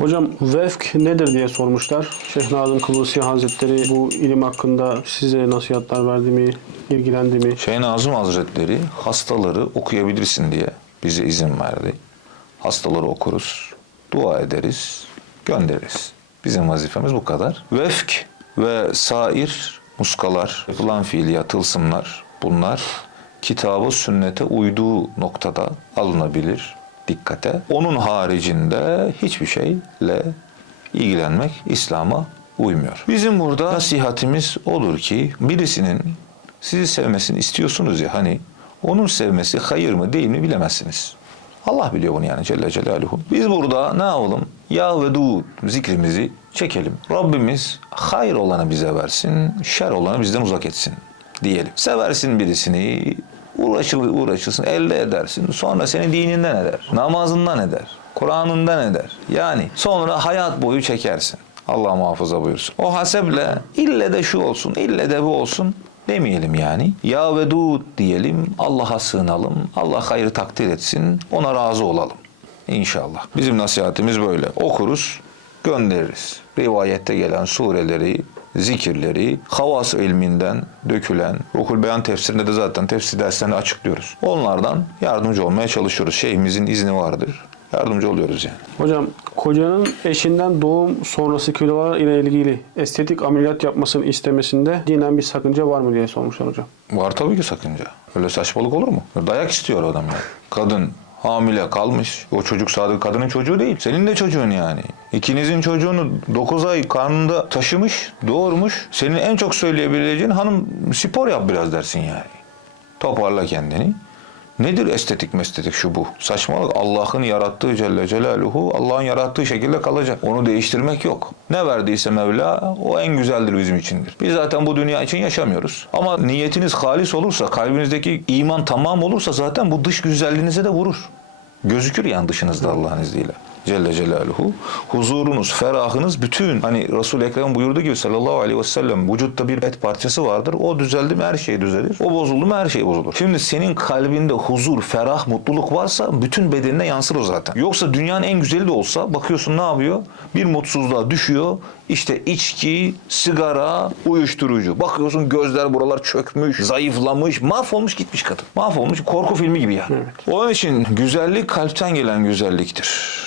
Hocam vefk nedir diye sormuşlar. Şeyh Nazım Kıbrısı Hazretleri bu ilim hakkında size nasihatler verdi mi, ilgilendi mi? Şeyh Nazım Hazretleri hastaları okuyabilirsin diye bize izin verdi. Hastaları okuruz, dua ederiz, göndeririz. Bizim vazifemiz bu kadar. Vefk ve sair muskalar, yapılan fiiliyat, tılsımlar bunlar kitabı sünnete uyduğu noktada alınabilir dikkate. Onun haricinde hiçbir şeyle ilgilenmek İslam'a uymuyor. Bizim burada nasihatimiz odur ki birisinin sizi sevmesini istiyorsunuz ya hani onun sevmesi hayır mı değil mi bilemezsiniz. Allah biliyor bunu yani Celle Celaluhu. Biz burada ne yapalım? Ya ve du zikrimizi çekelim. Rabbimiz hayır olanı bize versin, şer olanı bizden uzak etsin diyelim. Seversin birisini, uğraşır, uğraşırsın, elde edersin. Sonra seni dininden eder, namazından eder, Kur'an'ından eder. Yani sonra hayat boyu çekersin. Allah muhafaza buyursun. O haseble ille de şu olsun, ille de bu olsun demeyelim yani. Ya vedud diyelim, Allah'a sığınalım, Allah hayrı takdir etsin, ona razı olalım. İnşallah. Bizim nasihatimiz böyle. Okuruz, göndeririz. Rivayette gelen sureleri, zikirleri, havas ilminden dökülen, Ruhul Beyan tefsirinde de zaten tefsir derslerini açıklıyoruz. Onlardan yardımcı olmaya çalışıyoruz. Şeyhimizin izni vardır. Yardımcı oluyoruz yani. Hocam kocanın eşinden doğum sonrası kilolar ile ilgili estetik ameliyat yapmasını istemesinde dinen bir sakınca var mı diye sormuşlar hocam. Var tabii ki sakınca. Öyle saçmalık olur mu? Dayak istiyor adam ya. Kadın hamile kalmış. O çocuk sadece kadının çocuğu değil. Senin de çocuğun yani. İkinizin çocuğunu 9 ay karnında taşımış, doğurmuş. Senin en çok söyleyebileceğin hanım spor yap biraz dersin yani. Toparla kendini. Nedir estetik mestetik şu bu? Saçmalık. Allah'ın yarattığı Celle Celaluhu Allah'ın yarattığı şekilde kalacak. Onu değiştirmek yok. Ne verdiyse Mevla o en güzeldir bizim içindir. Biz zaten bu dünya için yaşamıyoruz. Ama niyetiniz halis olursa, kalbinizdeki iman tamam olursa zaten bu dış güzelliğinize de vurur. Gözükür yani dışınızda Allah'ın izniyle. Celle Celaluhu. Huzurunuz, ferahınız bütün hani Resul-i Ekrem buyurduğu gibi sallallahu aleyhi ve sellem vücutta bir et parçası vardır. O düzeldi mi her şey düzelir. O bozuldu mu her şey bozulur. Şimdi senin kalbinde huzur, ferah, mutluluk varsa bütün bedenine yansır o zaten. Yoksa dünyanın en güzeli de olsa bakıyorsun ne yapıyor? Bir mutsuzluğa düşüyor. İşte içki, sigara, uyuşturucu. Bakıyorsun gözler buralar çökmüş, zayıflamış, mahvolmuş gitmiş kadın. Mahvolmuş korku filmi gibi yani. Onun için güzellik kalpten gelen güzelliktir.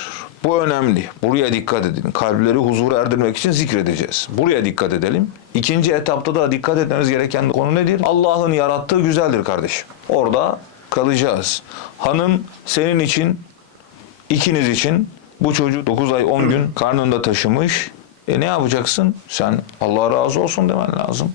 Bu önemli. Buraya dikkat edin. Kalpleri huzura erdirmek için zikredeceğiz. Buraya dikkat edelim. İkinci etapta da dikkat etmemiz gereken konu nedir? Allah'ın yarattığı güzeldir kardeşim. Orada kalacağız. Hanım senin için, ikiniz için bu çocuğu 9 ay 10 gün karnında taşımış. E ne yapacaksın? Sen Allah razı olsun demen lazım.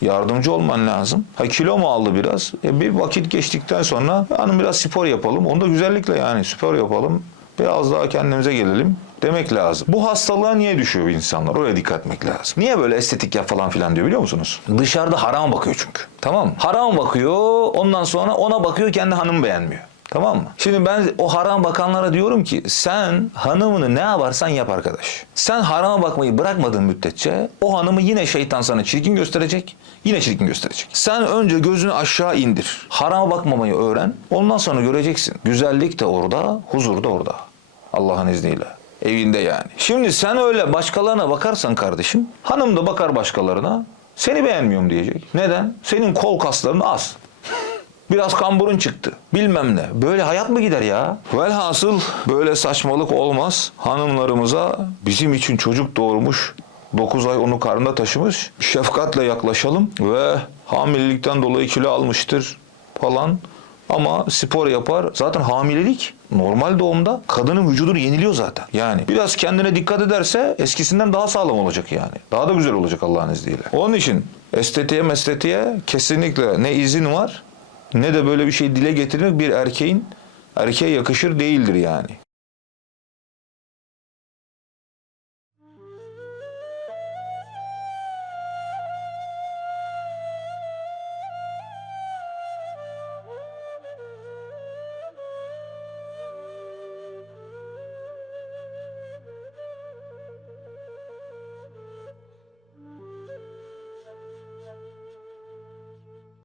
Yardımcı olman lazım. Ha kilo mu aldı biraz? E bir vakit geçtikten sonra hanım biraz spor yapalım. Onu da güzellikle yani spor yapalım. Biraz daha kendimize gelelim demek lazım. Bu hastalığa niye düşüyor insanlar? Oraya dikkat etmek lazım. Niye böyle estetik yap falan filan diyor biliyor musunuz? Dışarıda haram bakıyor çünkü. Tamam mı? Haram bakıyor ondan sonra ona bakıyor kendi hanım beğenmiyor. Tamam mı? Şimdi ben o haram bakanlara diyorum ki sen hanımını ne yaparsan yap arkadaş. Sen harama bakmayı bırakmadığın müddetçe o hanımı yine şeytan sana çirkin gösterecek. Yine çirkin gösterecek. Sen önce gözünü aşağı indir. Harama bakmamayı öğren. Ondan sonra göreceksin. Güzellik de orada, huzur da orada. Allah'ın izniyle. Evinde yani. Şimdi sen öyle başkalarına bakarsan kardeşim, hanım da bakar başkalarına. Seni beğenmiyorum diyecek. Neden? Senin kol kasların az. Biraz kamburun çıktı. Bilmem ne. Böyle hayat mı gider ya? Velhasıl böyle saçmalık olmaz. Hanımlarımıza bizim için çocuk doğurmuş 9 ay onu karnında taşımış. Şefkatle yaklaşalım ve hamilelikten dolayı kilo almıştır falan. Ama spor yapar. Zaten hamilelik normal doğumda kadının vücudunu yeniliyor zaten. Yani biraz kendine dikkat ederse eskisinden daha sağlam olacak yani. Daha da güzel olacak Allah'ın izniyle. Onun için estetiğe mesletiğe kesinlikle ne izin var ne de böyle bir şey dile getirmek bir erkeğin erkeğe yakışır değildir yani.